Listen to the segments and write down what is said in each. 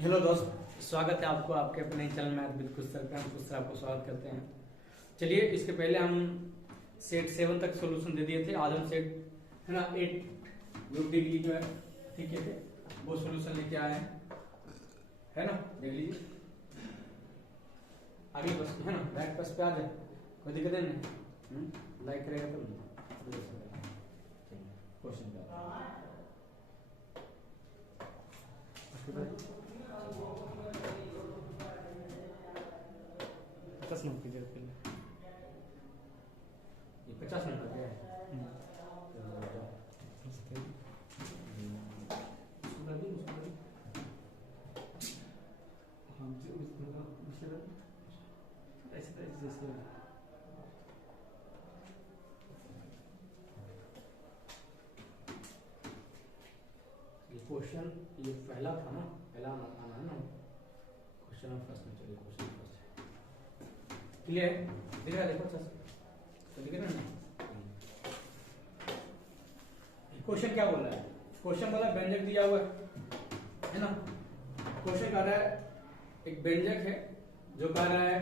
Hello दोस्त, स्वागत है आपको आपके अपने चैनल मैथ विद कुछ सर पे। हम कुछ सर आपको स्वागत करते हैं। चलिए, इसके पहले हम सेट 7 तक सॉल्यूशन दे दिए थे। आज हम सेट है ना 8 ग्रुप डी जो है, ठीक है, वो सॉल्यूशन लेके आए हैं, है ना। देख लीजिए आगे बस, है ना, बैक बस पे आ जाए, कोई दिक्कत नहीं। लाइक करेगा तो क्वेश्चन का पचास नंबर की जरूरत है। ये 50 नंबर क्या है? क्वेश्चन ये पहला था ना, पहला आना है ना क्वेश्चन फर्स्ट में। चलिए क्वेश्चन फर्स्ट क्लियर दिख रहा है, देखो अच्छा तो दिख रहा है ना। क्वेश्चन क्या बोल रहा है? क्वेश्चन बोला व्यंजक दिया हुआ है ना। क्वेश्चन कह रहा है एक व्यंजक है जो कह रहा है,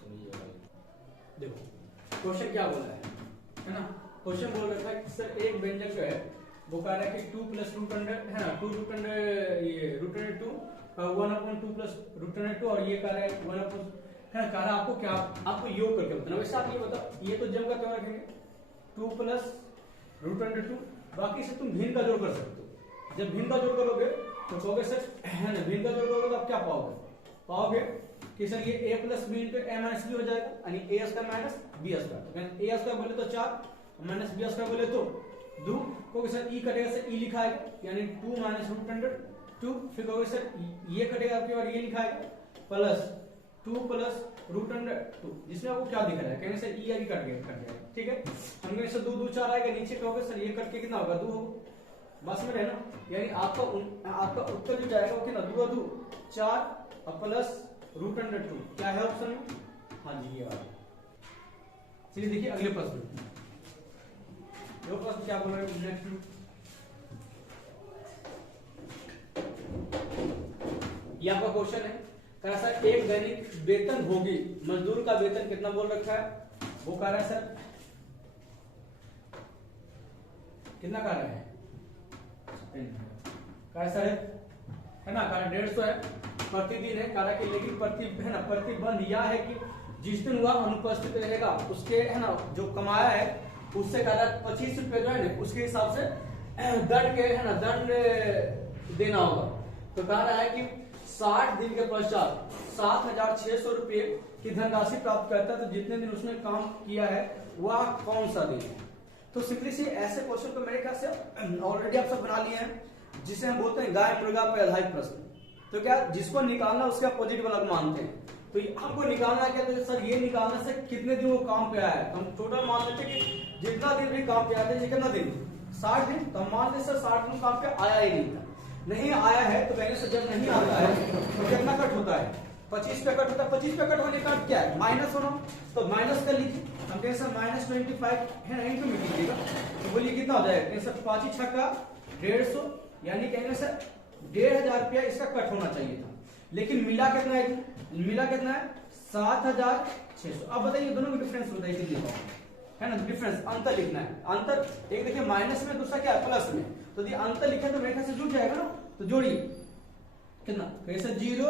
चलिए देखो क्वेश्चन क्या बोल रहा है ना। क्वेश्चन बोल रहा था कि सर एक व्यंजक जो है वो कह रहा है कि 2 प्लस रूट अंडर है ना, 2 रूट अंडर ये root under 2 1/2 plus root under 2 और ये कह रहा है 1/, है ना। कह रहा है आपको क्या, आपको योग करके बताना। वैसे आप ये बताओ, ये तो जब का क्या रखेंगे 2 प्लस रूट अंडर 2, बाकी से तुम भिन्न का जोड़ कर सकते हो। जब भिन्न का जोड़ करोगे तो कहोगे सर, है ना, भिन्न का जोड़ करोगे तो आप क्या पाओगे कि सर ये a plus B into a minus B हो जाएगा, यानी a square minus b square. तो a स्क्वायर बोले तो 4 माइनस b स्क्वायर बोले तो 2, क्योंकि सर e कटेगा, सर e लिखा है यानी 2 माइनस रूट अंडर 2, फिर कहोगे सर ये कटेगा आपके और ये लिखा है प्लस 2 प्लस रूट अंडर 2, जिसमें आपको क्या दिख रहा है, कहेंगे सर e आगे कट जाएगा, ठीक है। हम कहेंगे सर 2 2 4 आएगा, नीचे कहोगे सर ये कट के कितना होगा 2 होगा, बस में है ना। यानी आपका उत्तर जो जाएगा वो कितना 2 2 4 और प्लस रूट अंडर 2, क्या है ऑप्शन में? हाँ जी, ये वाला। चलिए देखिए अगले प्रश्न, दो प्रश्न क्या बोल रहे हैं नेक्स्ट। ये आपका क्वेश्चन है, कह रहा सर एक दैनिक वेतन भोगी मजदूर का वेतन कितना बोल रखा है, वो कह रहा है सर कितना कह रहा है, कह रहा सर है ना, कह रहा 150 है प्रतिदिन है, कह रहा कि लेकिन है ना प्रतिबंध यह है कि जिस दिन वह अनुपस्थित रहेगा उसके है ना जो कमाया है उससे कह रहा 25 रुपए जो है ना उसके हिसाब से दंड के है ना दंड देना होगा। तो कह रहा है कि 60 दिन के पश्चात 7,600 रुपये की धनराशि प्राप्त करता है, तो जितने दिन उसने काम किया है वह कौन सा दिन है। तो सिंपली से ऐसे क्वेश्चन को मेरे ख्याल से ऑलरेडी आप सब बना लिए हैं, जिसे हम बोलते हैं गाय मुर्गा पर आधारित प्रश्न। तो क्या जिसको निकालना उसका पॉजिटिव अलग मानते हैं, तो आपको निकालना क्या, तो सर ये निकालना से कितने दिन वो काम पे आया है। हम टोटल मान लेते कि जितना दिन भी काम पे आया था, ये कितना दिन 60 दिन, तो मान लेते सर 60 दिन काम पे आया ही नहीं था, नहीं आया है। तो कहने से जब नहीं आता है तो कितना कट होता है 25 पे कट होता है। 25 पे कट होने का क्या है माइनस होना, तो माइनस कर लीजिए। हम कहें सर -25 है ना, इंटू में कीजिएगा तो बोलिए कितना हो जाएगा, सर 5 6 150, यानी कहेंगे सर 1,500 रुपया इसका कट होना चाहिए था, लेकिन मिला कितना है, मिला कितना है 7,600। अब बताइए दोनों में डिफरेंस बताइए कितने है ना, डिफरेंस अंतर लिखना है। अंतर एक देखिए माइनस में, दूसरा क्या है प्लस में, तो ये अंतर लिखे तो मेरे ख्याल से जुड़ जाएगा ना। तो जोड़िए कितना, कैसे 0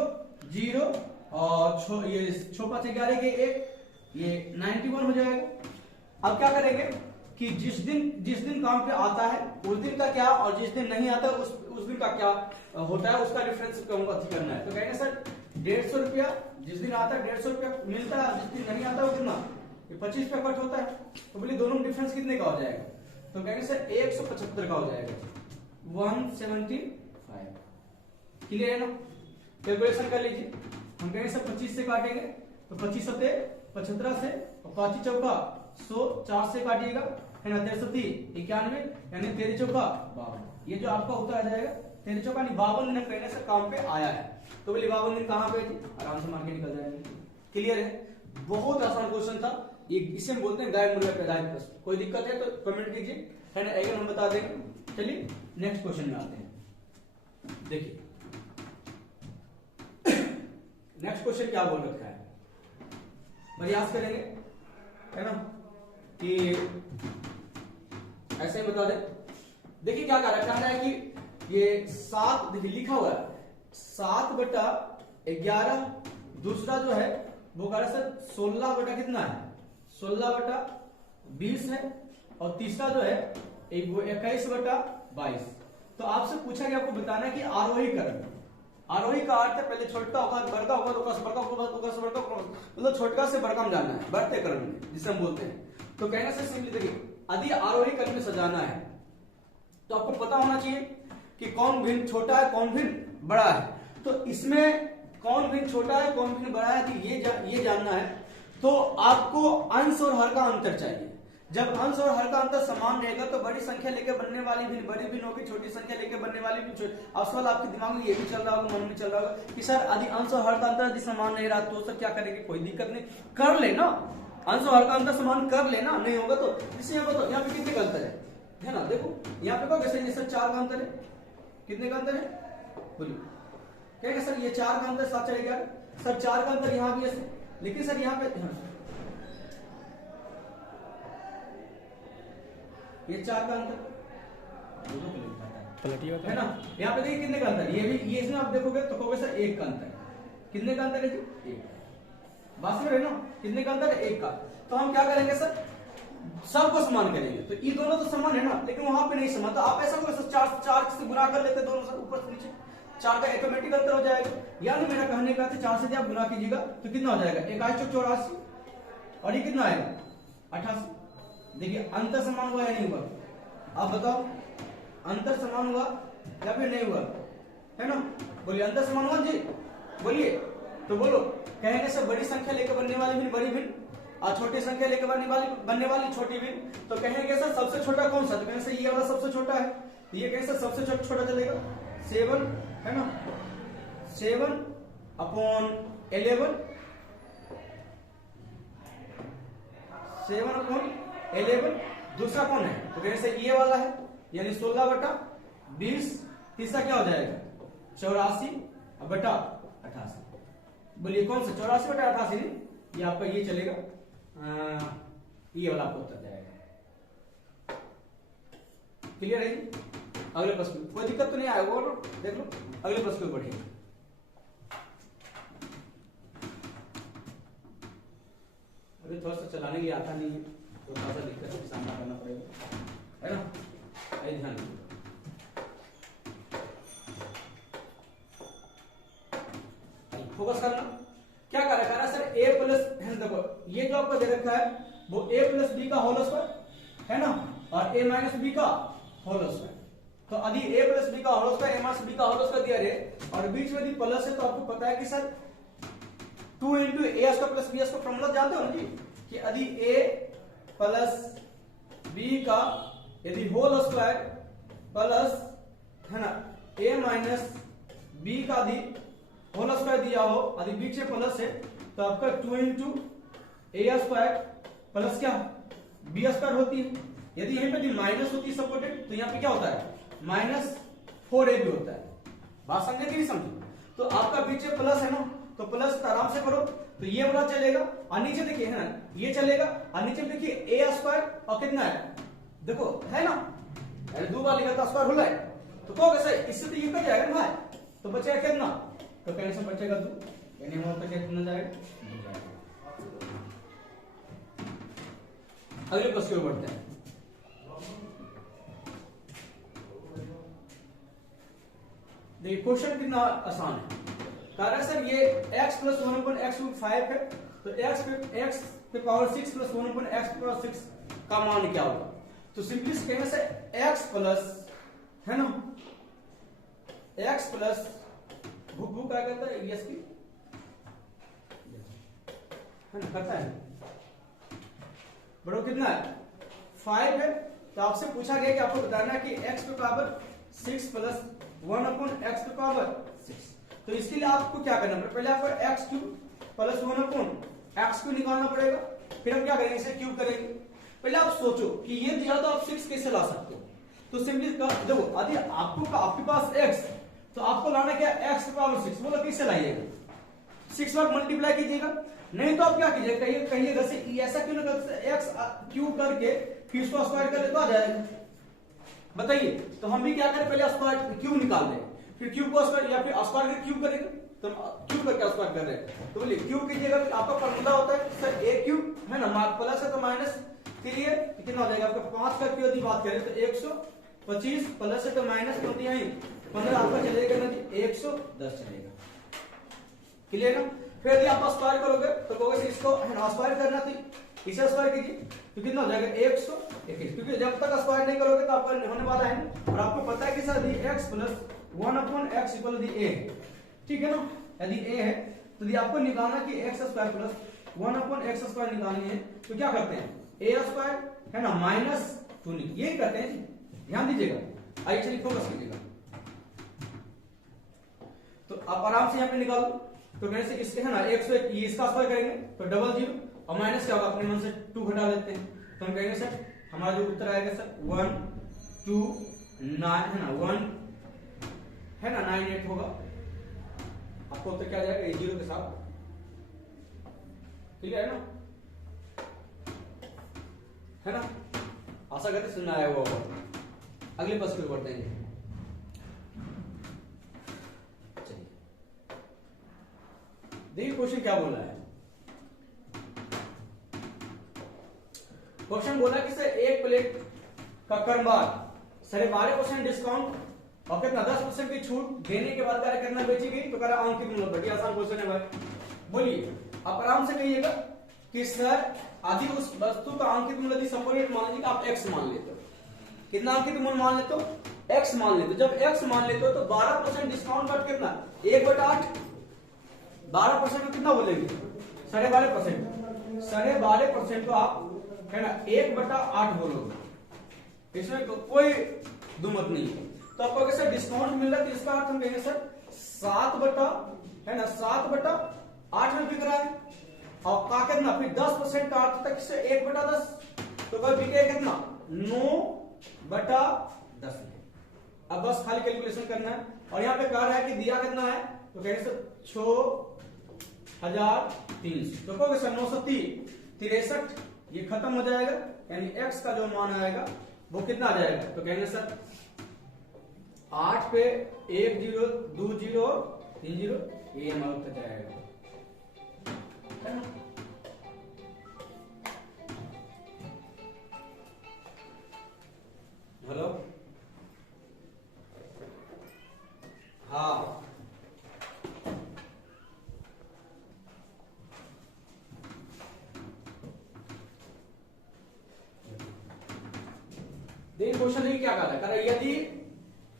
0 और ये 6 5 11 के 1, ये 91 हो जाएगा। अब क्या करेंगे कि जिस दिन काम पे आता है उस दिन का क्या, और जिस दिन नहीं आता उस दिन का क्या होता है, उसका डिफरेंस करना है। तो कहेंगे सर 150 रुपया जिस दिन आता है 150 रुपया मिलता है, जिस दिन नहीं आता वो कितना, ये 25 पे कट होता है। तो बोलिए दोनों में डिफरेंस कितने का हो जाएगा, तो कहेंगे सर 175 का हो जाएगा, 175। क्लियर है ना, कैलकुलेशन कर लीजिए। हम कहेंगे सर 25 से काटेंगे तो 25 सते 75 से, और 5 चौका 100, 4 से काटिएगा है ना, 13 91, यानी 13 चौका 52। ये जो आपका होता आ जाएगा 13 चौका 52 दिन कहने से काम पे आया है। तो बोलिए 52 दिन कहाँ पे थी, आराम से मार के निकल जाएंगे। क्लियर है, बहुत आसान क्वेश्चन था, इसे हम बोलते हैं गाय मुर्गा पे आधारित प्रश्न। कोई दिक्कत है तो कमेंट कीजिए, है ना, अगर हम बता देंगे। चलिए नेक्स्ट क्वेश्चन में आते हैं। देखिए नेक्स्ट क्वेश्चन क्या बोल रखा है, प्रयास करेंगे, है ना, कि ऐसे ही बता दें। देखिए क्या कह रहा है कि ये 7, देखिए लिखा हुआ है 7/11, दूसरा जो है वो कह रहा है सर 16 बटा कितना है, 16/20 है, और तीसरा जो है वो 21/22। तो आपसे पूछा गया आपको बताना है कि आरोही क्रम, आरोही का अर्थ है पहले छोटा होगा, बड़का होगा, तो बड़का होगा, मतलब छोटका से बड़का में जाना है, बढ़ते क्रम में जिसे हम बोलते हैं। तो कहने से सिंपली देखिए यदि आरोही क्रम में सजाना है तो आपको पता होना चाहिए कि कौन भिन्न छोटा है, कौन भिन्न बड़ा है। तो इसमें कौन भिन्न छोटा है, कौन भिन्न बड़ा है, कि ये जानना है तो आपको अंश और हर का अंतर चाहिए। जब अंश और हर का अंतर समान रहेगा तो बड़ी संख्या लेकर बनने वाली भिन्न बड़ी भिन्न होगी, छोटी संख्या लेकर बनने वाली भी छोटी। अब सवाल आपके दिमाग में ये भी चल रहा होगा, मन में चल रहा होगा कि सर यदि अंश और हर का अंतर यदि समान नहीं रहा तो सर क्या करेंगे, कोई दिक्कत नहीं, कर लेना, अंश और हर का अंतर समान कर लेना, नहीं होगा तो इसे यहाँ बताओ यहाँ पे कितने का अंतर है ना, देखो यहाँ पे कहो कैसे सर 4 का अंतर है, कितने का अंतर है बोलिए, कहेंगे सर ये 4 का अंतर 7 चलेगा, सर 4 का अंतर यहाँ भी है, लेकिन सर यहाँ पे ये 4 का अंतर है ना, यहाँ पे देखिए कितने का अंतर, ये भी ये इसमें आप देखोगे तो कहोगे सर 1 का अंतर, कितने का अंतर है जी 1, बात में है ना, कितने का अंतर है 1 का। तो हम क्या करेंगे सर सबको समान करेंगे, तो ये दोनों तो समान है ना, लेकिन वहां पे नहीं समान, तो आप ऐसा करो सर 4 से गुना कर लेते दोनों सर ऊपर से नीचे, 4 का ऑटोमेटिक अंतर हो जाएगा। यानी मेरा कहने का 4 से आप गुना कीजिएगा तो कितना हो जाएगा 1/84, और ये कितना आएगा 88। देखिए अंतर समान हुआ या नहीं हुआ, आप बताओ अंतर समान हुआ या फिर नहीं हुआ, है ना, बोलिए अंतर समान हुआ जी, बोलिए तो बोलो। कहेंगे सर बड़ी संख्या लेकर बनने वाली भिन्न बड़ी भिन्न और छोटी संख्या लेकर बनने वाली छोटी भिन्न, तो कहेंगे सर सबसे छोटा कौन सा, तो कहेंगे सर ये वाला सबसे छोटा है, तो ये कहेंगे सर सबसे छोटा चलेगा 7, है ना, 7/11, 7/11, दूसरा कौन है, तो कहेंगे सर ये वाला है, यानी 16/20, तीसरा क्या हो जाएगा 84/88। बोलिए कौन सा 84/88 नहीं, ये आपका ये चलेगा, ये वाला आपको उत्तर जाएगा। क्लियर है जी, अगले प्रश्न कोई दिक्कत तो नहीं आएगा, वो देख लो अगले प्रश्न पे बढ़िए। अभी थोड़ा सा चलाने के लिए आता नहीं है तो थोड़ा सा दिक्कत का सामना करना पड़ेगा, है ना, ध्यान दीजिए। फोकस करना, क्या कर रखा है सर a प्लस, देखो ये जो आपको दे रखा है वो a प्लस बी का होल स्क्वायर है ना, और a माइनस बी का होल स्क्वायर। तो यदि a प्लस बी का whole square a minus B का होल स्क्वायर दिया रहे और बीच में यदि प्लस है तो आपको पता है कि sir 2 into a square plus b square formula जानते हो ना जी, कि यदि a प्लस b का यदि होल स्क्वायर प्लस, है ना, a माइनस b का यदि होल स्क्वायर दिया हो, यदि बीच में प्लस है तो आपका 2 into a स्क्वायर प्लस क्या b स्क्वायर होती है। यदि यहीं पे माइनस होती है सपोर्टेड तो यहाँ पे क्या होता है -4ab होता है। बात समझे कि नहीं समझे? तो आपका बीच में प्लस है ना, तो प्लस आराम से करो तो ये वाला चलेगा, और नीचे देखिए है ना ये चलेगा, और नीचे देखिए a स्क्वायर और कितना है देखो है ना, अरे 2 बार लिखा था स्क्वायर होला है तो कहो कैसे, इससे तो ये कट जाएगा ना भाई, तो बचेगा कितना, तो कैसे बचेगा 2, यानी वहां पर कितना जाएगा। अगले प्रश्न की ओर बढ़ते हैं। देखिए क्वेश्चन कितना आसान है, कह रहा है सर ये x प्लस 1/x5 है, तो x पे पावर 6 प्लस 1/x पे पावर 6 का मान क्या होगा। तो सिंपली कहने से x प्लस, है ना, x प्लस भू क्या करता है यस की, है ना, करता है बड़ो कितना है 5 है। तो आपसे पूछा गया कि आपको बताना है कि x पे पावर 6 प्लस 1/x पे पावर 6। तो इसके लिए आपको क्या करना पड़ेगा, पहले आपको x³ प्लस 1/x³ निकालना पड़ेगा, फिर हम क्या करेंगे इसे क्यूब करेंगे। पहले आप सोचो कि ये दिया तो आप 6 कैसे ला सकते हो, तो सिंपली देखो यदि आपके पास x तो आपको लाना क्या, x की पावर 6। बोलो किससे लाइएगा, 6 बार मल्टीप्लाई कीजिएगा। नहीं तो आप क्या कीजिएगा, कहिएगा से ऐसा क्यों नहीं करते, x क्यूब करके फिर उसको स्क्वायर कर ले तो आ जाएगा। बताइए, तो हम भी क्या करें, पहले स्क्वायर क्यूब निकाल दें, फिर क्यूब को स्क्वायर या फिर स्क्वायर के क्यूब करेंगे, तो क्यूब करके स्क्वायर कर रहे हैं। तो बोलिए क्यूब कीजिएगा तो आपका फॉर्मूला होता है सर a क्यूब, है ना, प्लस है तो माइनस के लिए कितना हो जाएगा आपका, 5 का क्यूब यदि बात करें तो 125 प्लस है तो माइनस क्योंकि यही 15 आपका चलेगा ना जी, 110 चलेगा। क्लियर है। फिर यदि आप स्क्वायर करोगे तो कहोगे इसको स्क्वायर करना थी, इसे स्क्वायर कीजिए तो कितना हो जाएगा 121, क्योंकि जब तक स्क्वायर नहीं करोगे तो आपका होने वाला है नहीं। और आपको पता है कि sir x plus 1/x equal a, ठीक है ना। यदि a है तो यदि आपको निकालना कि x square plus 1/x square निकालनी है तो क्या करते हैं, a स्क्वायर है ना माइनस 2, यही करते हैं, ध्यान दीजिएगा। आइए चलिए फोकस कीजिएगा, तो आप आराम से यहाँ पे निकाल दो। तो कहने से इसके है ना 101 इसका स्क्वायर करेंगे तो डबल 0 और माइनस क्या होगा, अपने मन से 2 घटा लेते हैं तो हम कहेंगे सर हमारा जो उत्तर आएगा सर 129 है ना 1 है ना 98 होगा। आपको उत्तर क्या जाएगा, 0 के साथ। क्लियर है ना, है ना, आशा करते सुनना आया हुआ होगा। अगले प्रश्न पर बढ़ते हैं। देखिए क्वेश्चन क्या बोला है, क्वेश्चन बोला कि सर एक प्लेट का क्रमवार 12.5% डिस्काउंट और कितना 10% की छूट देने के बाद कार्य करना बेची गई, तो कह रहा अंकित मूल्य पर। आसान क्वेश्चन है भाई, बोलिए आप आराम से कहिएगा कि सर आदि उस वस्तु का अंकित मूल्य यदि सेपरेट मान लीजिए आप x मान लेते हो, कितना अंकित मूल्य मान लेते हो, x मान लेते हो। जब x मान लेते हो तो 12% डिस्काउंट पर कितना 1/8, 12% को कितना बोलेंगे 12.5%, 12.5% को आप है ना 1/8 बोलोगे, इसमें कोई दुमत नहीं है। तो आप कहोगे सर डिस्काउंट मिल रहा है तो इसका अर्थ हम कहेंगे सर 7/8 में बिक रहा है। और का कितना फिर 10% का अर्थ तक से 1/10, तो कभी बिके कितना 9/10। अब बस खाली कैलकुलेशन करना है। और यहाँ पे कह रहा है कि दिया कितना है, तो कहेंगे सर 6300, तो कहोगे सर 963, ये खत्म हो जाएगा, यानी x का जो मान आएगा वो कितना आ जाएगा, तो कहेंगे सर 8 पे 1 0 2 0 3 0, ये हमारा उत्तर जाएगा। हेलो, हाँ देखिए क्वेश्चन देखिए क्या कह रहा है, यदि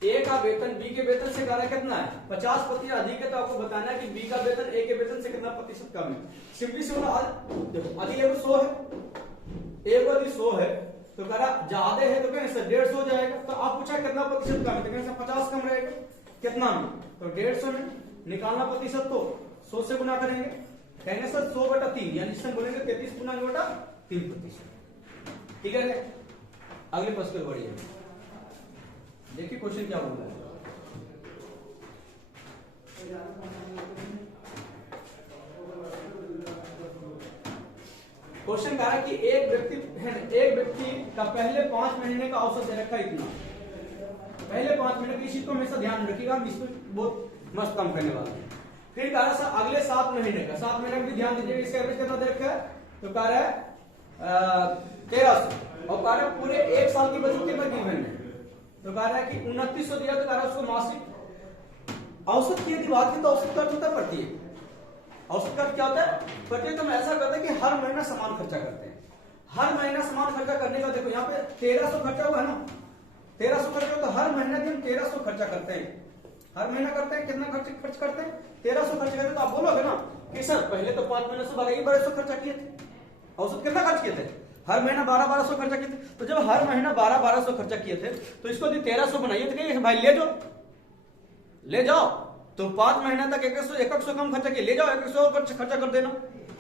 ए का वेतन बी के वेतन से कह कितना है 50% अधिक है, तो आपको बताना है कि बी का वेतन ए के वेतन से कितना प्रतिशत कम है। सिंपली से बोला, देखो अधिक है तो 100 है, ए को यदि 100 है तो कह रहा ज्यादा है तो कहें सर 150 हो जाएगा। तो आप पूछा कितना प्रतिशत कम है, तो कहें सर 50 कम रहेगा, कितना में तो 150 में। निकालना प्रतिशत तो 100 से गुना करेंगे, कहेंगे सर 100/3, यानी जिससे बोलेंगे 33/3%। ठीक है, अगले प्रश्न पे बढ़िए, देखिए क्वेश्चन क्या बोल रहा है। क्वेश्चन कह रहा है कि एक व्यक्ति का पहले 5 महीने का औसत दे रखा है इतना, पहले 5 महीने की चीज को हमेशा ध्यान रखिएगा, इसमें बहुत मस्त काम करने वाला है। फिर कह रहा है अगले 7 महीने का, 7 महीने का भी ध्यान दीजिएगा, इसका एवरेज कितना दे रखा है, तो कह रहा है 1300, और कह रहा है पूरे 1 साल की बचत कितना गिवन है, तो कह रहा है कि 2900 दिया, तो कह रहा है उसको मासिक औसत की यदि बात की तो औसत खर्च होता है प्रत्येक, औसत खर्च क्या होता है प्रत्येक, हम ऐसा करते हैं कि हर महीना समान खर्चा करते हैं, हर महीना समान खर्चा करने का। देखो यहाँ पे 1300 खर्चा हुआ है ना, 1300 खर्चा हुआ, तो हर महीना भी हम 1300 खर्चा करते हैं, हर महीना करते हैं। कितना खर्च करते हैं 1300 खर्च करते हैं। तो आप बोलोगे ना कि सर पहले तो 5 महीने से 1200 खर्चा किए थे, औसत कितना खर्च किए थे, हर महीना 1200 खर्चा किए थे। तो जब हर महीना 1200 खर्चा किए थे तो इसको 1300 बनाइए, तो भाई ले जाओ, तो 5 महीना तक 100 कम खर्चा किए, ले जाओ 100 खर्चा कर देना,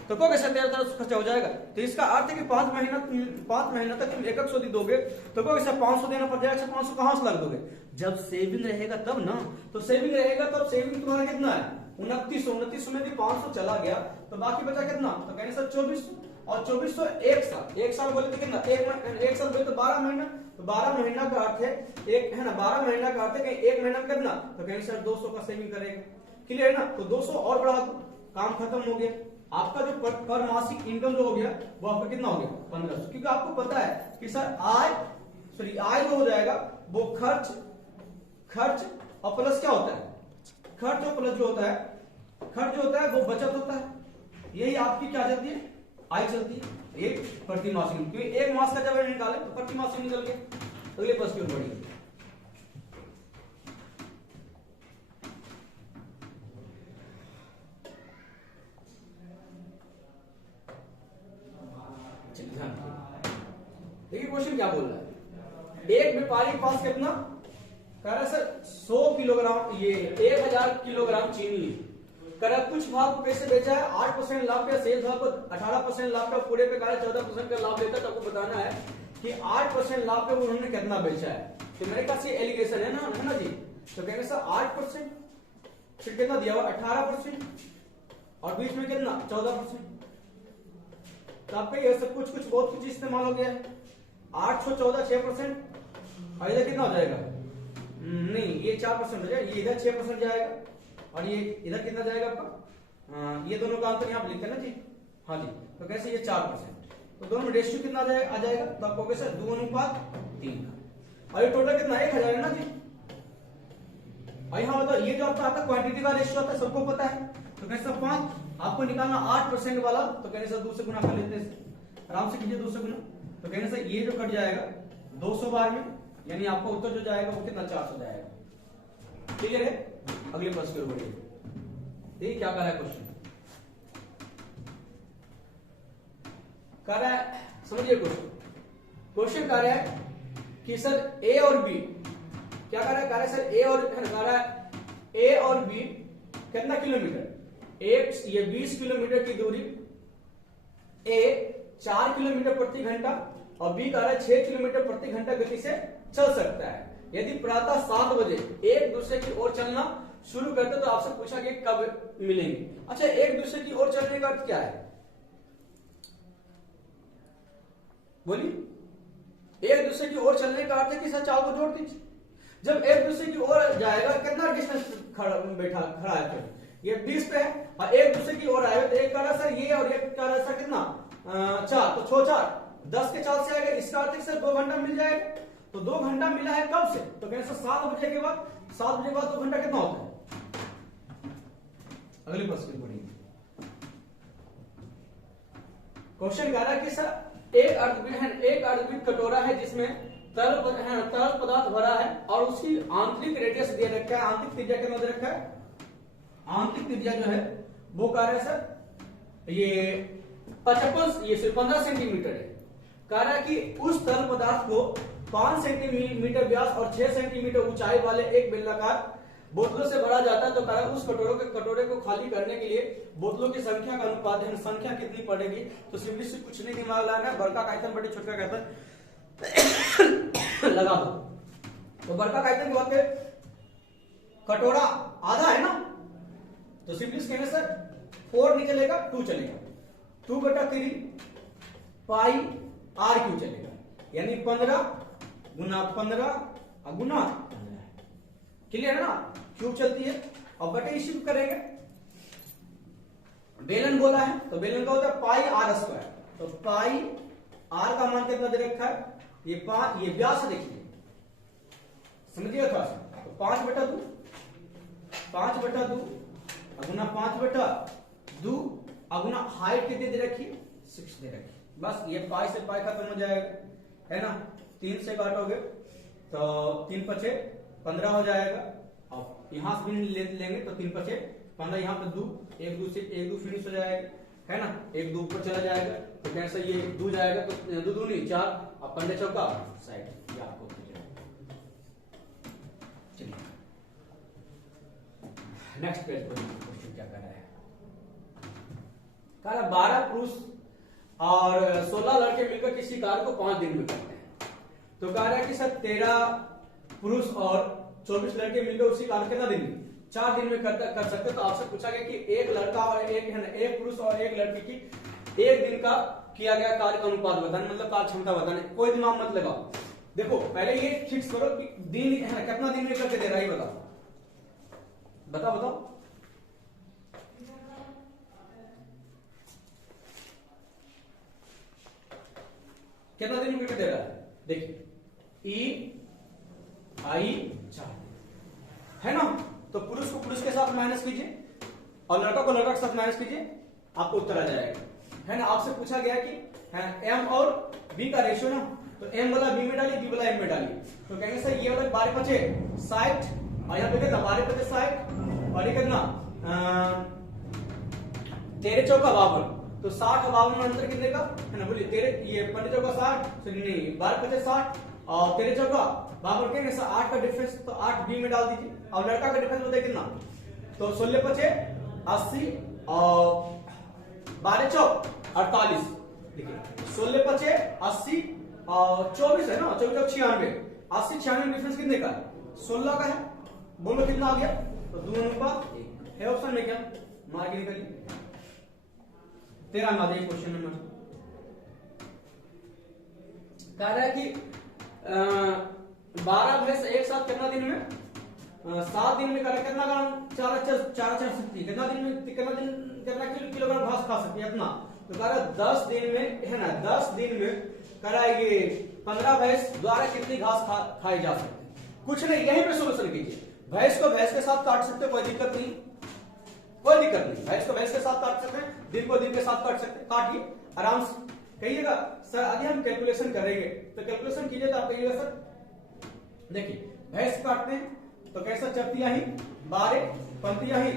तो कहोगे सर 1300 खर्चा हो जाएगा, तो इसका अर्थ है कि 5 महीना तक तुम 1 सूदी दोगे, तो कहोगे सर 500 देना पड़ जाएगा। 500 कहां से लग दोगे, जब सेविंग रहेगा तब ना। तो सेविंग रहेगा तब सेविंग तुम्हारा कितना है 2900 में भी 500 चला गया तो बाकी बचा कितना, तो कहेंगे सर 2400, और 2400 एक साल बोले तो कितना, एक साल बोले तो 12 महीना, तो 12 महीना का अर्थ है एक है ना, 12 महीना का अर्थ है कि एक महीना में कितना, तो कहेंगे सर 200 का सेविंग करेगा। क्लियर है ना, तो 200 और बढ़ा दो, काम खत्म हो गया। आपका जो पर मासिक इनकम जो हो गया वो आपका कितना हो गया 1500, क्योंकि आपको पता है कि सर आय जो हो जाएगा वो खर्च और प्लस क्या होता है, खर्च और प्लस जो होता है वो बचत होता है। यही आपकी क्या चलती है, आय चलती है, एक प्रति मासिक, क्योंकि एक मास का जब निकाले तो प्रति मासिक निकल गया। अगले पक्ष की ओर बढ़िए। देखिए क्वेश्चन क्या बोल रहा है, एक व्यापारी के पास कितना कह रहा है सर 100 किलोग्राम, ये 1000 किलोग्राम चीनी कर कुछ भाग को कैसे बेचा है 8% लाभ पे, शेष भाग को 18% लाभ पे, पूरे पे 14% का लाभ लेता है। तो आपको बताना है कि 8% लाभ पे उन्होंने कितना बेचा है। तो मेरे पास ये एलिगेशन है ना जी, तो कहेंगे सर 8%, फिर कितना दिया हुआ 18%, और बीच में कितना 14%। तो आपका ये सब कुछ बहुत कुछ इस्तेमाल हो गया है। 814 6%, और इधर कितना हो जाएगा, नहीं ये 4% हो जाएगा, ये इधर 6% जाएगा, और ये इधर कितना जाएगा आपका, ये दोनों का अंतर यहाँ पे लिखते हैं ना जी, हाँ जी। तो कैसे ये 4%, तो दोनों में रेशियो कितना आ जाएगा, तो आपको कैसे 2:3 का, और ये टोटल कितना 1000 है ना जी। और यहाँ बताओ ये जो आपका क्वांटिटी का रेशियो आता है सबको पता है, तो कैसे 5 आपको निकालना 8% वाला, तो कहने से 2 से गुना कर लेते हैं, आराम से कीजिए 2 से गुना, तो कहने से ये जो कट जाएगा 200 बार में, यानी आपका उत्तर जो जाएगा वो कितना 400 जाएगा। क्लियर है, अगले प्रश्न की ओर बढ़िए। देखिए क्या कर रहा है क्वेश्चन, कर रहा है समझिए क्वेश्चन कर रहा है कि सर ए और बी क्या कर रहा है, सर ए और बी कितना किलोमीटर, एक ये 20 किलोमीटर की दूरी ए 4 किलोमीटर प्रति घंटा और बी का 6 किलोमीटर प्रति घंटा गति से चल सकता है। यदि प्रातः 7 बजे एक दूसरे की ओर चलना शुरू करते तो आपसे पूछा कि कब मिलेंगे। अच्छा, एक दूसरे की ओर चलने का अर्थ क्या है, बोलिए। एक दूसरे की ओर चलने का अर्थ है कि सर चाल को जोड़ दीजिए। जब एक दूसरे की ओर जाएगा कितना डिस्टेंस खड़ा है, फिर ये 20 पे है, और एक दूसरे की ओर आएगा तो एक कह रहा सर ये और एक कह रहा सर कितना 4, तो 6 4 10 के 4 से आएगा, इसका अर्थ है सर 2 घंटा मिल जाएगा। तो 2 घंटा मिला है कब से, तो कहें सर 7 बजे के बाद, 7 बजे के बाद 2 घंटा कितना होता है। अगले प्रश्न बढ़िए। क्वेश्चन कह रहा है कि सर एक अर्धवृत्त कटोरा है जिसमें तरल पदार्थ भरा है और उसकी आंतरिक रेडियस दे रखा है, आंतरिक त्रिज्या कितना दे रखा है, आंतरिक त्रिज्या जो है वो कह रहा है सर ये 15 सेंटीमीटर है। कह रहा है कि उस तरल पदार्थ को 5 सेंटीमीटर व्यास और 6 सेंटीमीटर ऊंचाई वाले एक बेलनाकार बोतलों से भरा जाता है। तो कह रहा है उस कटोरे को खाली करने के लिए बोतलों की संख्या का अनुपात है, संख्या कितनी पड़ेगी। तो सिंपली से कुछ नहीं दिमाग लगाना है, बड़का का आयतन बड़े छोटा का आयतन लगा दो। तो बड़का का आयतन की बात करें, कटोरा आधा है ना, तो सिंपली कहने सर 4 निकलेगा 2 चलेगा, 2/3 पाई r क्यू चलेगा, यानी 15 गुना 15 गुना 15। क्लियर है ना, क्यूब चलती है और बटे इसी को करेंगे। बेलन बोला है तो बेलन का होता है पाई r², तो पाई r का मान कितना दे रखा है, ये व्यास देखिए, समझिए थोड़ा सा। तो 5/2 गुना 5/2 गुना हाइट कितनी दे रखी 6 दे रखी। बस ये पाई से पाई खत्म हो जाएगा, है ना। 3 से काटोगे तो 3 × 5 15 हो जाएगा, और यहां से भी लेंगे तो 3 × 5 15, यहाँ पे 2 1 2 से 1 2 फिनिश हो जाएगा, है ना। 1 2 ऊपर चला जाएगा तो कैसे ये 2 जाएगा, तो 2 2 नहीं 4 और 15 चौका साइड, ये आपको चलिए नेक्स्ट पेज पर क्वेश्चन क्या कर रहा है। कह रहा 12 पुरुष और 16 लड़के मिलकर किसी कार्य को 5 दिन में करते हैं। तो कह रहा है कि सर 13 पुरुष और 24 लड़के मिलकर उसी कार्य कितना दिन में 4 दिन में कर सकते। तो आपसे पूछा गया कि एक लड़का और एक पुरुष और एक लड़की की एक दिन का किया गया कार्य का अनुपात बताने, मतलब कार्य क्षमता बताने। कोई दिमाग मत लगाओ, देखो पहले ये फिक्स करो कि दिन है ना कितना दिन में करके दे रहा है, बताओ बताओ बताओ। कितना दिन में करके दे रहा है, देखिए EI4 है ना। तो पुरुष को पुरुष के साथ माइनस कीजिए और लड़का को लड़का के साथ माइनस कीजिए, आपको उत्तर आ जाएगा, है ना। आपसे पूछा गया कि M और B का रेशियो ना, तो M वाला B में डालिए, B वाला M में डालिए। तो कहेंगे सर ये वाला 12 पचे 60 और यहाँ पे कितना 12 पचे 60 और ये कितना 13 चौका 52, तो 60 और 52 में अंतर कितने का है ना, बोलिए 13 ये 15 चौका 60 नहीं 12 पचे 60 और 13 चौका 52 कहेंगे सर 8 का डिफरेंस, तो 8 B में डाल दीजिए। और लड़का का डिफरेंस बताइए कितना, तो 16 पचे 80 और 12 चौक 48, देखिए 16 पचे 80 और 24 है ना, 24 96 80 96 डिफरेंस कितने का है 16 का है, बोलो कितना आ गया, तो 2 अनुपात 1 है ऑप्शन में। क्या मार्क निकालिए 13 ना दे क्वेश्चन नंबर। कह रहा है कि 12 भैंस एक साथ कितना दिन में 7 दिन में करें, कितना ग्राम 4 सकती है, कितना दिन में कितना किलोग्राम घास खा सकती है इतना। तो कह रहा 10 दिन में है ना, 10 दिन में कराएंगे 15 भैंस द्वारा कितनी घास खाई जा सकती है। कुछ नहीं, यहीं पे सोल्यूशन कीजिए। भैंस को भैंस के साथ काट सकते हो, कोई दिक्कत नहीं, कोई दिक्कत नहीं। भैंस को भैंस के साथ काट सकते हैं, दिन को दिन के साथ काट सकते हैं, काटिए आराम से। कहिएगा सर आगे हम कैलकुलेशन करेंगे, तो कैलकुलेशन कीजिए तो आप कहिएगा सर देखिए भैंस काटते हैं तो कैसा चरतियां ही 12 पंक्तियां ही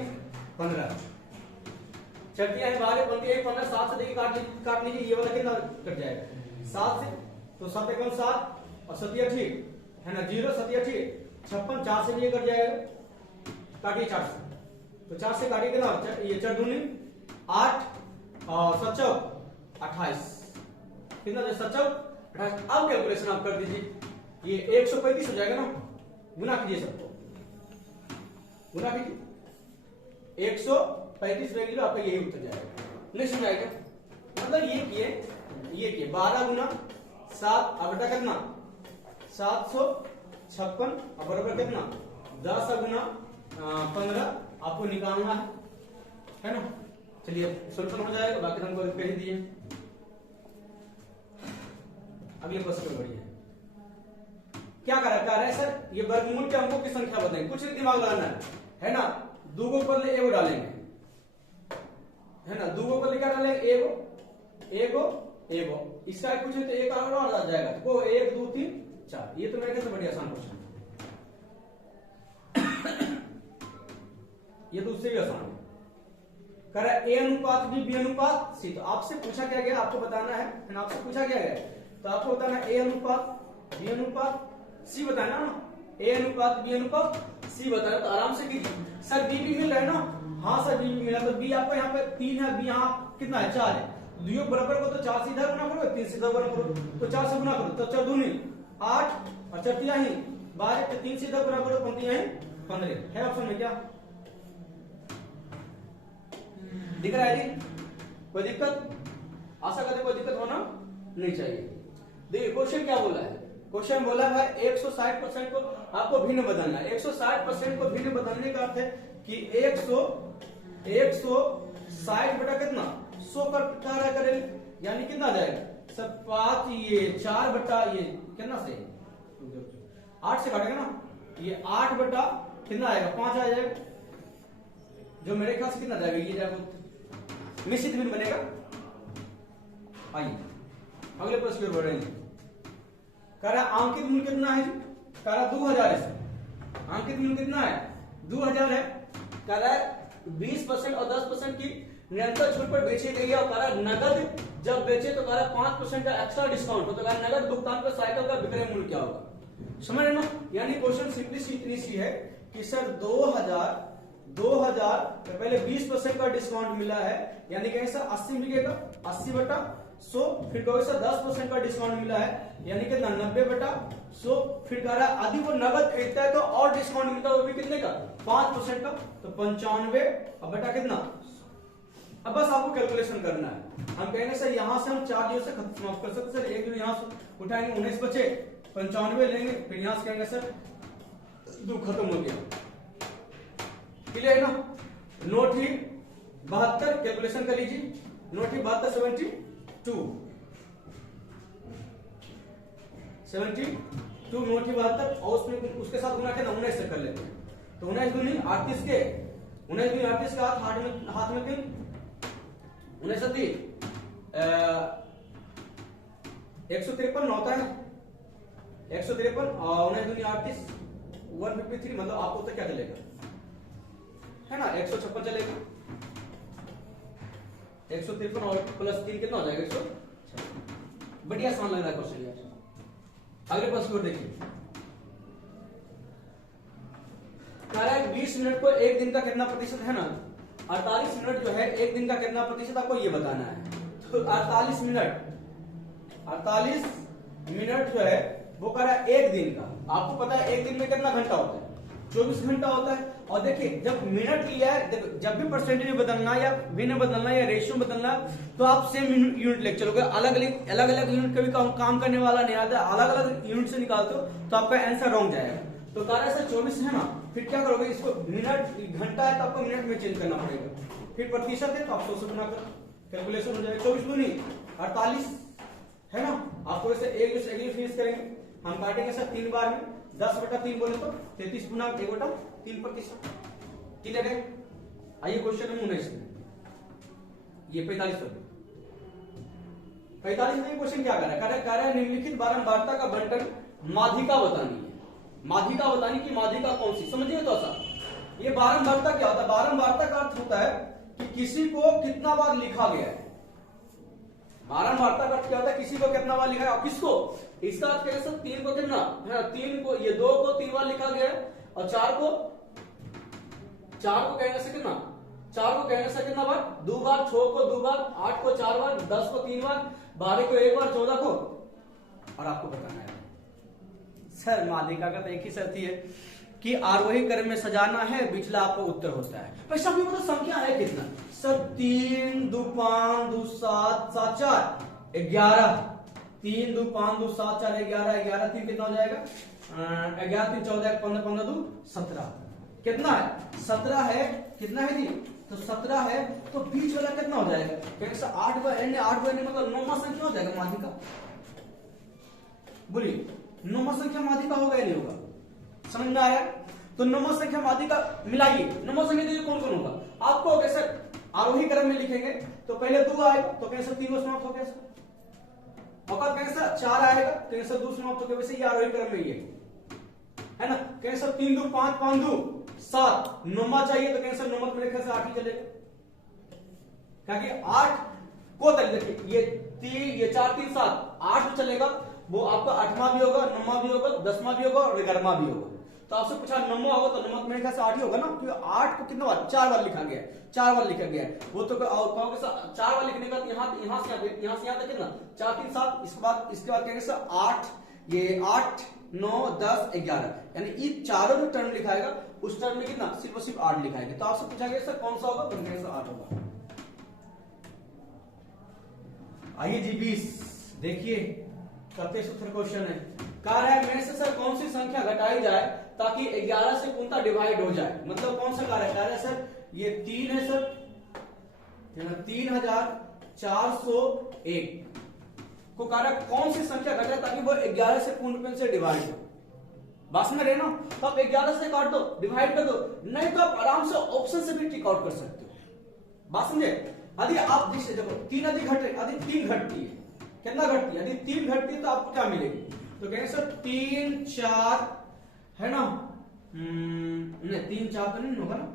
15, चरतियां ही 12 पंक्तियां ही 15, 7 से देखिए काट लीजिए, ये वाला कितना कट जाएगा 7 से, तो 7 एकम 7 और 7 ठीक है ना 0 7 ठीक 56, 4 से भी ये कट जाएगा, काटिए 4 से, तो 4 से काटिए कितना ये 4 दूनी 8 और 7 चौक 28, कितना 7 चौक 28। अब कैलकुलेशन आप कर दीजिए, ये 135 हो जाएगा ना, गुना कीजिए सबको, गुना कीजिए 135 रेगुलर, आपका यही उत्तर जाएगा। नहीं समझ आएगा, मतलब ये किए 12 गुना 7 अब बेटा कितना 756 और बराबर कितना 10 गुना 15 आपको निकालना है ना। चलिए सोल्यूशन हो जाएगा, बाकी हमको कह दिए। अगले क्वेश्चन में बढ़िए, क्या कर रहा है सर ये वर्गमूल के अंकों की संख्या बताएं, कुछ नहीं दिमाग लगाना है ना। 2 को बदले एगो डालेंगे है ना, 2 को बदले क्या डालेंगे एगो, इसका कुछ है तो एक और आ जाएगा, तो 1 2 3 4, ये तो मेरे ख्याल से बड़ी आसान क्वेश्चन ये तो उससे भी आसान है। कह रहा है A अनुपात B अनुपात C, तो आपसे पूछा क्या गया, आपको बताना है ना, आपसे पूछा क्या गया तो आपको बताना है A अनुपात B अनुपात C बताना ना, A अनुपात B अनुपात C बताना। तो आराम से कीजिए सर B भी मिल रहा है ना, हाँ सर B भी मिला, तो B आपको यहाँ पे 3 है, B यहाँ कितना है 4 है, दुइयों बराबर को तो 4 सीधा गुना करो 3 सीधा गुना करो, तो 4 से गुना करो तो 4 दूनी 8 और 4 ही 12, तो 3 सीधा गुना करो 5 ही 15 है ऑप्शन में। क्या दिख रहा है जी, कोई दिक्कत, आशा करते कोई दिक्कत होना नहीं चाहिए। देखिए क्वेश्चन क्या बोला है, क्वेश्चन बोला है 160% को आपको भिन्न बदलना है। 160% को भिन्न बदलने का अर्थ है कि 160 बटा कितना 100 कर कार्य करे, यानी कितना आ जाएगा सब 5 ये 4 बटा ये कितना से 8 से काटेगा ना, ये 8 बटा कितना आएगा 5 आ जाएगा, जो मेरे ख्याल से कितना जाएगा ये जाएगा निश्चित भिन्न बनेगा। आइए अगले प्रश्न की ओर बढ़ेंगे। कह रहा अंकित मूल्य कितना है, कह रहा 2000 है, अंकित मूल्य कितना है 2000 है। कह रहा है 20% और 10% की निरंतर छूट पर बेची गई है, और कह रहा नगद जब बेचे तो कह रहा 5% का एक्स्ट्रा डिस्काउंट हो, तो कह नगद भुगतान पर साइकिल का विक्रय मूल्य क्या होगा, समझ रहे ना। यानी क्वेश्चन सिंपली इतनी सी है कि सर 2000 2000 पे पहले 20% का डिस्काउंट मिला है, यानी कि सर 80 मिलेगा, 80 बटा 100, फिर कहोगे सर 10% का डिस्काउंट मिला है, यानी कि 90 बटा 100, फिर कह रहा है यदि वो नगद खरीदता है तो और डिस्काउंट मिलता है, वो भी कितने का, 5% का, तो 95 और बटा कितना। अब बस आपको कैलकुलेशन करना है। हम कहेंगे सर यहां से हम 4 जीरो से समाप्त कर सकते सर, एक जो यहां से उठाएंगे 19 बचे, 95 लेंगे, फिर यहां से कहेंगे सर 2 खत्म हो गया, क्लियर है ना। नोट ही 72, कैलकुलेशन कर लीजिए, नोट ही 72 72 नोट ही 72, और उसमें उसके साथ गुना के 19 से कर लेते हैं, तो 19 दूनी 38 के, 19 दूनी 38 का हाथ में 3, 19 3 153 होता है, 153 और 19 दूनी 38 153, मतलब आपको तो क्या चलेगा है ना, 156 चलेगा, 153 और प्लस 3 कितना हो जाएगा, 156। बढ़िया आसान लग रहा है क्वेश्चन यार। अगले प्रश्न को देखिए, कह रहा है 20 मिनट को एक दिन का कितना प्रतिशत है ना, 48 मिनट जो है एक दिन का कितना प्रतिशत, आपको ये बताना है। तो 48 मिनट जो है वो कह रहा है एक दिन का, आपको पता है एक दिन में कितना घंटा होता है, 24 घंटा होता है। और देखिए जब मिनट लिया है, जब भी परसेंटेज बदलना या भिन्न बदलना या रेशियो बदलना, तो आप सेम यूनिट लेके चलोगे, अलग अलग यूनिट कभी काम करने वाला नहीं आता, अलग अलग यूनिट से निकालते हो तो आपका आंसर रॉन्ग जाएगा। तो कह रहा है सर 24 है ना, फिर क्या करोगे, इसको मिनट घंटा है तो आपको मिनट में चेंज करना पड़ेगा, फिर प्रतिशत है तो आप 100 से गुना कर कैलकुलेशन हो जाएगा, 24 दूनी 48 है ना। आपको वैसे एक जो अगली फिनिश करेंगे, हम काटेंगे सर 3 बार में, 10 बटा 3 बोले तो 33 गुना 1 बटा 3%, क्लियर है। आइए क्वेश्चन नंबर 19 में, ये 45 में क्वेश्चन क्या कर रहा है, निम्नलिखित बारंबारता का बंटन माध्यिका बतानी है, माध्यिका बतानी कि माध्यिका कौन सी, समझिए तो ऐसा। ये बारंबारता क्या होता है, बारंबारता का अर्थ होता है कि किसी को कितना बार लिखा गया है, बारंबारता का अर्थ क्या होता है, किसी को कितना बार लिखा है, और किसको, इसका अर्थ क्या है, 3 को कितना है, 3 को, ये 2 को 3 बार लिखा गया है, और 4 को कहने से कितना, 4 को कहने से कितना बार, 2 बार, 6 को 2 बार, 8 को 4 बार, 10 को 3 बार, 12 को 1 बार, 14 को, और आपको बताना है सर माध्यिका का तो एक ही शर्त है कि आरोही क्रम में सजाना है, पिछला आपको उत्तर होता है। वैसे अभी मतलब संख्या है कितना सर, 3 2 5 2 7 7 4 11, 3 2 5 2 7 4 11, 11 3 कितना हो जाएगा, 11 3 14 15 15 2 17, कितना है 17 है, कितना है जी, तो 17 है, तो बीच वाला कितना हो जाएगा, क्योंकि 8 बार एन 8 बार मतलब 9वां संख्या हो जाएगा माध्यिका, बोलिए 9वां संख्या माध्यिका होगा या नहीं होगा, समझ में आया। तो 9वां संख्या माध्यिका मिलाइए, 9वां संख्या देखिए कौन कौन होगा, आपको कैसे आरोही क्रम में लिखेंगे तो पहले 2 आएगा तो कैसे 3 समाप्त हो गया सर, और कैसे 4 आएगा तो कैसे 2 समाप्त हो गया, वैसे ये आरोही क्रम में ही है ना, कैसे 3 2 5 5 2 7, 9वां चाहिए तो कैसे 9वां मेरे ख्याल से 8 ही चलेगा, क्योंकि 8 को देखिए ये 3 ये 4 3 7 8 चलेगा, वो आपका 8वां भी होगा, 9वां भी होगा, 10वां भी होगा और 11वां भी होगा। तो आपसे पूछा 9वां होगा तो 9वां मेरे ख्याल से 8 ही होगा ना, क्योंकि 8 को कितना बार 4 बार लिखा गया है, 4 बार लिखा गया है, वो तो कहोगे सर 4 बार लिखने का यहां से यहां तक कितना 4 3 7, इसके बाद कहेंगे सर 8, ये 8 9 10 11, यानी ये चारों जो टर्म लिखाएगा उस टर्म में कितना सिर्फ 8 लिखाएगा। तो आपसे पूछा गया सर कौन सा होगा, तो कहेंगे सर 8 होगा। आइए जी 20 देखिए, सत्य सूत्र क्वेश्चन है, कह रहा है में से सर कौन सी संख्या घटाई जाए ताकि 11 से पूर्णतः डिवाइड हो जाए, मतलब कौन सा कार्य, कह रहा है सर ये 3 है सर, 3401 को कह रहा है कौन सी संख्या घटाए ताकि वो 11 से पूर्ण से डिवाइड हो, बात में रहना, तो आप 11 से काट दो, डिवाइड कर दो, नहीं तो आप आराम से ऑप्शन से भी टिक आउट कर सकते हो, बात समझे। यदि आप देखो 3 अधिक घट रही, अधिक 3 घटती है, कितना घटती है, यदि 3 घटती है तो आपको क्या मिलेगी, तो कहेंगे सर 3 4 है ना, नहीं 3 4 तो नहीं होगा ना,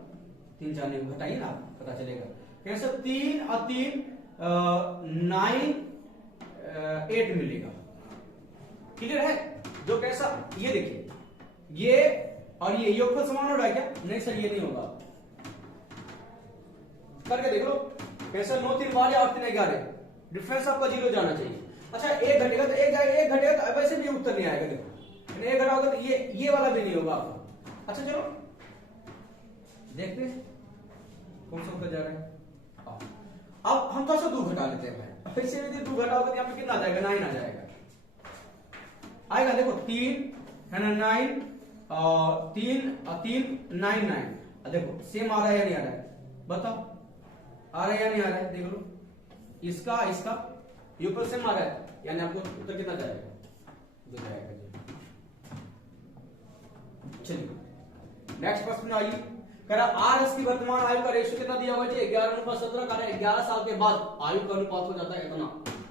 3 4 नहीं घटाइए ना, पता चलेगा, कहेंगे सर 3 और 3 9 8 मिलेगा, क्लियर है। जो कैसा ये देखिए, ये और ये योगफल समान हो रहा है क्या, नहीं सर ये नहीं होगा, करके देख लो कैसे 9 3 12 और 3 11 डिफरेंस आपका 0 जाना चाहिए। अच्छा एक घटेगा तो एक जाएगा, एक घटेगा तो वैसे भी उत्तर नहीं आएगा। देखो एक घटा होगा तो ये वाला भी नहीं होगा आपका। अच्छा चलो देखते हैं कौन सा उत्तर जा रहा है। अब हम थोड़ा सा 2 घटा लेते हैं भाई, ऐसे भी 2 घटा होगा तो यहाँ पे कितना आ जाएगा 9 आ जाएगा। आएगा देखो 3 है ना 9 और 3 9 9। देखो सेम आ रहा है या नहीं आ रहा है बताओ, आ रहा है या नहीं आ रहा है देख लो। इसका ये ऊपर सेम आ रहा है यानी आपको उत्तर कितना जाएगा 2 जाएगा। चलिए नेक्स्ट प्रश्न आइए। कह रहा आर की वर्तमान आयु का रेशियो कितना दिया हुआ है 11:17। कह रहा 11 साल के बाद आयु का अनुपात हो जाता है इतना।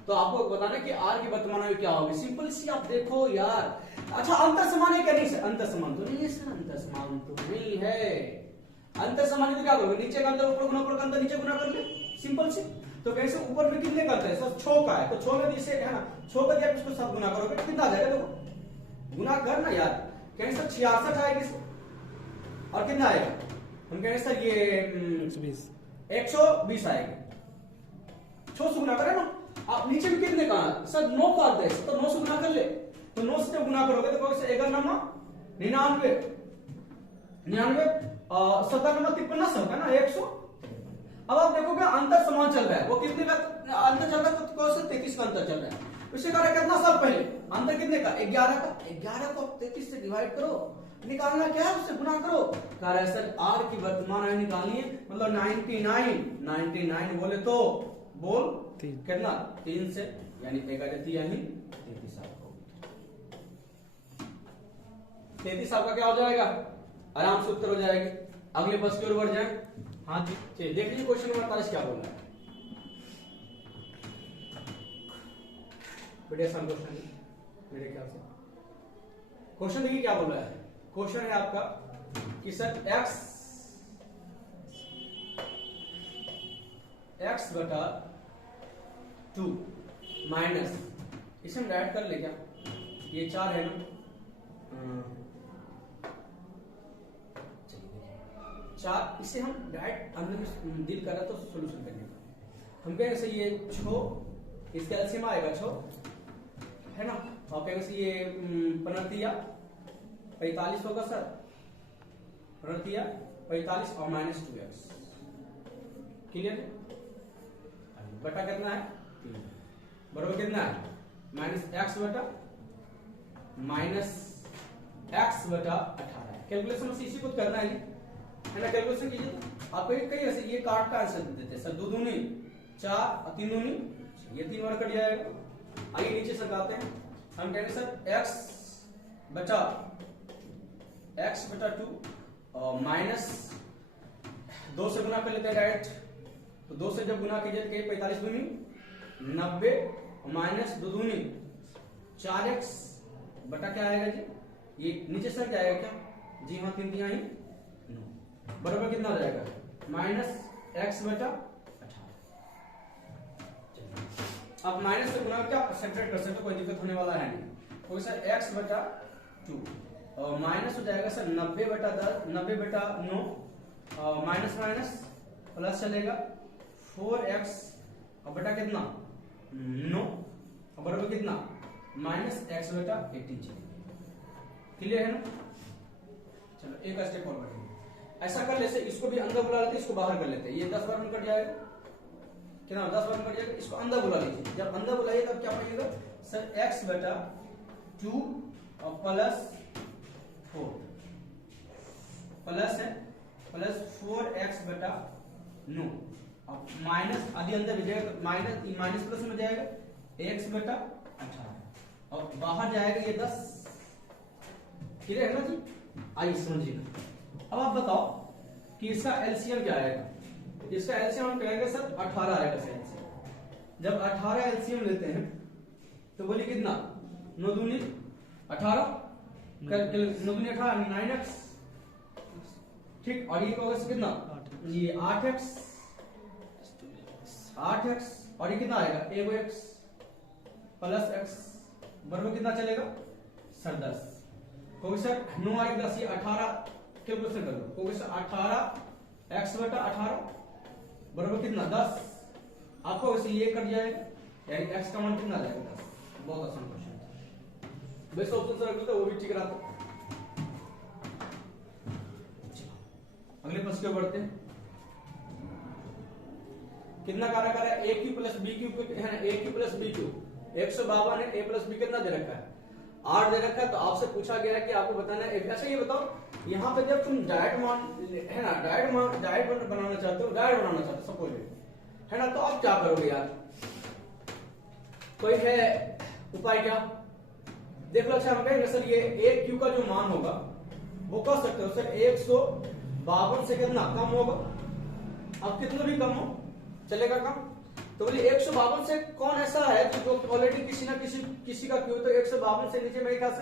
तो आपको बताना कि आर की वर्तमान आयु क्या होगी। सिंपल सी आप देखो यार। अच्छा अंतर समान है क्या? नहीं सर अंतर समान तो नहीं है सर, अंतर समान तो नहीं है। अंतर समान है तो क्या करोगे नीचे का अंतर ऊपर गुना, ऊपर का अंतर नीचे गुना कर ले, सिंपल सी। तो कैसे ऊपर में कितने का अंतर है सर 6 का है, तो 6 में इसे है ना 6 का जब इसको सब गुना करोगे तो कितना आ जाएगा देखो गुना कर ना यार। कहेंगे सर 66 आएगी और कितना आएगा हम कहेंगे सर ये 120 आएगा। 6 से गुना करे ना आप नीचे में कितने का सर 9 का आता है तो 9 से गुना कर ले। तो 9 से जब गुना करोगे तो कहोगे 11 नमा 99 17 नमा 53 सौ है ना 100। अब आप देखोगे अंतर समान चल रहा है, वो कितने का अंतर चल रहा है तो 33 का अंतर चल रहा है। उससे कह रहा है कितना साल पहले अंतर कितने का 11 का। 11 को 33 से डिवाइड करो, निकालना क्या है उससे गुना करो। कह रहा है सर आर की वर्तमान आयु निकालनी है मतलब 99 बोले तो बोल कितना 3 से यानी 1 यानी 33 आपको 33 आपका क्या हो जाएगा आराम से उत्तर हो जाएगा। अगले प्रश्न की ओर बढ़ जाए। हाँ जी चलिए देख लीजिए क्वेश्चन नंबर 48 क्या बोल रहा है। बढ़िया सा क्वेश्चन मेरे ख्याल से क्वेश्चन देखिए क्या बोल रहा है। क्वेश्चन है आपका कि सर x बटा 2 माइनस इसे हम ऐड कर ले क्या ये 4 है ना 4 इसे हम डायरेक्ट अंदर में डील कर रहा तो सॉल्यूशन करने का हम कहेंगे सर ये 6 इसका एलसीएम आएगा 6 है ना और कहेंगे सर ये 45 होगा सर 45 और माइनस 2x क्लियर है। बटा कितना है 3 बराबर कितना है माइनस x बटा 18। कैलकुलेशन में इसी को करना है ना कैलकुलेशन कीजिए। आपको कई ऐसे ये काट का आंसर देते हैं सर 2 दूनी 4 और 3 दूनी ये 3 बार कट जाएगा। आइए नीचे सरकाते हैं हम कहेंगे सर x बटा 2 और माइनस 2 से गुना कर लेते हैं डायरेक्ट। तो 2 से जब गुना कीजिए तो 45 दूनी 90 माइनस 2 दूनी 4x बटा क्या आएगा जी ये नीचे सर क्या आएगा क्या जी हाँ 3 तिहाई 9 बराबर कितना आ जाएगा माइनस x बटा 18। अब माइनस से गुना क्या सेपरेट कर सकते कोई दिक्कत होने वाला है नहीं। तो सर x बटा 2 और माइनस हो जाएगा सर 90 बटा 9 और माइनस प्लस चलेगा 4x और बटा कितना 9 और बराबर कितना माइनस x बटा 18 चलेगा। क्लियर है ना। चलो एक स्टेप और बढ़ेंगे ऐसा कर लेते इसको भी अंदर बुला लेते इसको बाहर कर लेते ये 10 बार में कट जाएगा कितना 10 बार में कट जाएगा। इसको अंदर बुला लीजिए जब अंदर बुलाइए तब क्या पड़ेगा सर x बटा 2 और प्लस 4 प्लस है प्लस 4x बटा 9 अब माइनस आदि अंदर भी जाएगा माइनस प्लस में जाएगा x बटा 18 और बाहर जाएगा ये 10। क्लियर है ना जी। आइए समझिए अब आप बताओ कि इसका एलसीएम क्या आएगा। इसका एलसीएम हम कहेंगे सर 18 आएगा सर एलसीएम। जब 18 एलसीएम लेते हैं तो बोलिए कितना 9 दूनी 18 9 दूनी 18 9x ठीक और ये होगा कितना ये 8x और ये कितना आएगा 1x प्लस x बराबर कितना चलेगा सर 10। क्योंकि सर 9 और 10 ये 18 कैलकुलेशन कर लो क्योंकि सर 18 x बटा 18 बराबर कितना 10, आपको वैसे ये कट जाएगा, यानी x का मान कितना आ जाएगा 10। बहुत आसान क्वेश्चन है, बेस्ट ऑप्शन से रख देते वो भी ठीक रहता। अगले प्रश्न पे बढ़ते हैं। कितना कारक है a cube plus b cube है ना, a cube plus b cube 152 है, a प्लस b कितना दे रखा है 8 दे रखा है। तो आपसे पूछा गया है कि आपको बताना है। अच्छा ये बताओ, यहाँ पे जब तुम डायरेक्ट मान है ना, डायरेक्ट बनाना चाहते हो, डायरेक्ट बनाना चाहते हो सपोज है ना, तो आप क्या करोगे यार, कोई है उपाय क्या? देख लो। अच्छा हम कहेंगे सर ये a क्यूब का जो मान होगा वो कह सकते हो सर 152 से कितना कम होगा। अब कितना भी कम हो चलेगा कम, तो बोलिए 152 से कौन ऐसा है जो ऑलरेडी किसी ना किसी का क्यू, तो 152 से नीचे मेरे ख्याल से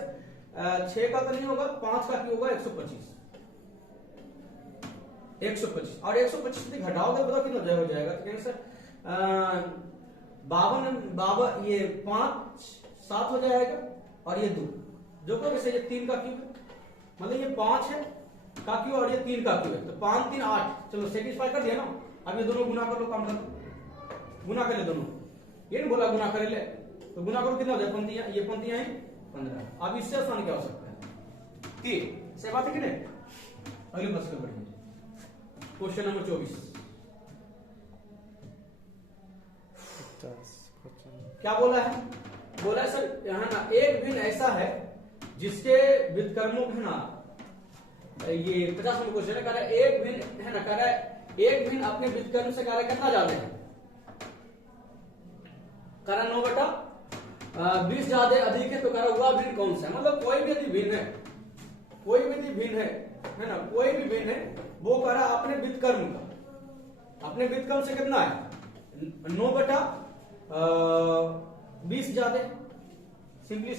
6 का तो नहीं होगा, 5 का क्यू होगा 125 और 125 से घटाओगे बताओ कितना हो जाएगा। तो कहेंगे सर 52 ये 5 7 हो जाएगा और ये 2 जो को वैसे ये 3 का क्यूब है, मतलब ये 5 है का क्यूब और ये 3 का क्यूब है, तो 5 3 8, चलो सेटिस्फाई कर दिया ना। अब ये दोनों गुना कर लो, काम कर लो, गुना कर ले दोनों, ये नहीं बोला गुना कर ले, तो गुना करो कितना हो जाए पंक्तियां, ये पंक्तियां हैं 15। अब इससे आसान क्या हो सकता है 3, सही बात है कि नहीं। अगले प्रश्न पे बढ़िए, क्वेश्चन नंबर 24 क्या बोला है? बोला है सर यहाँ ना एक भिन्न ऐसा है जिसके व्युत्क्रमों है ना, ये 50 नंबर क्वेश्चन है, कह रहा है एक भिन्न है ना, कह रहा है एक भिन्न अपने व्युत्क्रम से कार्य कितना ज्यादा है, कह रहा 9/20 ज्यादा अधिक है, तो कह रहा हुआ भिन्न कौन सा है। मतलब कोई भी यदि भिन्न है, कोई भी यदि भिन्न है ना, कोई भी भिन्न है वो कह रहा अपने व्युत्क्रम का, अपने व्युत्क्रम से कितना है 9/20 ज्यादा। सिंपली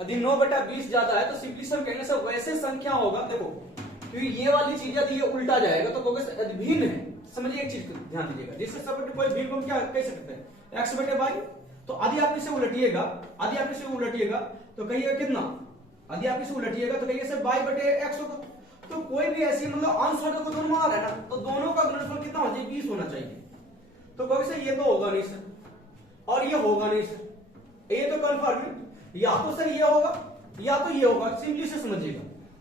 यदि 9/20 ज्यादा है तो सिंपली हम कहने से वैसे संख्या होगा, देखो क्योंकि ये वाली चीज यदि ये उल्टा जाएगा तो कहोगे भिन्न है। समझिए एक चीज ध्यान दीजिएगा, जिससे सब कोई भिन्न को क्या कह सकते हैं x/y। तो यदि आप इसे उलटिएगा, यदि आप इसे उलटिएगा तो कहिएगा कितना, यदि आप इसे उलटिएगा तो कहिए सर y/x होगा। तो कोई भी ऐसी मतलब अंश वर्ग को दोनों आ रहा है ना, तो दोनों का गुणनफल कितना हो जाए 20 होना चाहिए। तो कहोगे सर ये तो होगा नहीं सर और ये होगा नहीं सर, ये तो कन्फर्म है, या तो सर ये होगा या तो ये होगा। सिंपली से समझिएगा,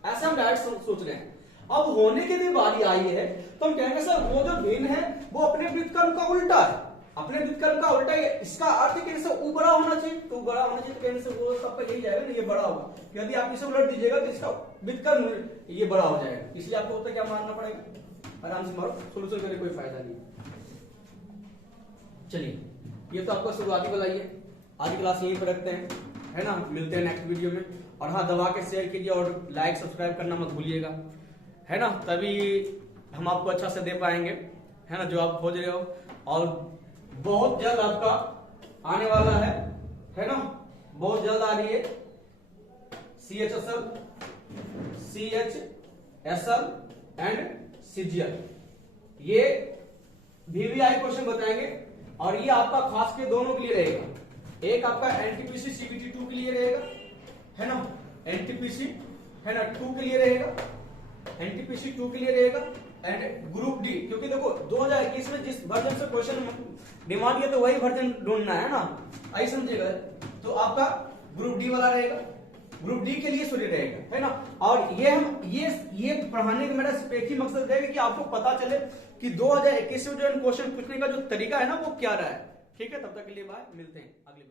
ऐसा हम डायरेक्ट सोच रहे हैं। अब होने की भी बारी आई है तो हम कहेंगे सर वो जो भिन्न है वो अपने व्युत्क्रम का उल्टा है, अपने व्युत्क्रम का उल्टा है। इसका अर्थ है कि इसे ऊ बड़ा होना चाहिए, तो बड़ा होना चाहिए, तो कहने से वो सबका यही जाएगा ना, ये बड़ा होगा। यदि आप इसे उलट दीजिएगा तो इसका व्युत्क्रम ये बड़ा हो जाएगा, इसलिए आपको होता क्या मानना पड़ेगा, आराम से मारो, सोल्यूशन करने कोई फायदा नहीं। चलिए ये तो आपका शुरुआती वाला ही है, आज की क्लास यहीं पर रखते हैं, है ना। मिलते हैं नेक्स्ट वीडियो में, और हाँ दबा के शेयर कीजिए और लाइक सब्सक्राइब करना मत भूलिएगा, है ना, तभी हम आपको अच्छा से दे पाएंगे, है ना, जो आप खोज रहे हो। और बहुत जल्द आपका आने वाला है ना, बहुत जल्द आ रही है CHSL, CHSL एंड CGL, ये VVI क्वेश्चन बताएंगे। और ये आपका खास के दोनों के लिए रहेगा, एक आपका NTPC CBT 2 के लिए रहेगा, है ना, NTPC है ना 2 के लिए रहेगा, NTPC 2 के लिए रहेगा एंड ग्रुप डी, क्योंकि देखो 2021 में जिस वर्जन से क्वेश्चन डिमांड किया तो वही वर्जन ढूंढना है ना, आई समझिएगा। तो आपका ग्रुप डी वाला रहेगा, ग्रुप डी के लिए सूर्य रहेगा, है ना। और ये हम ये पढ़ाने का मेरा एक ही मकसद रहेगा कि आपको पता चले कि 2021 में जो क्वेश्चन पूछने का जो तरीका है ना वो क्या रहा है। ठीक है, तब तक के लिए बाय, मिलते हैं अगले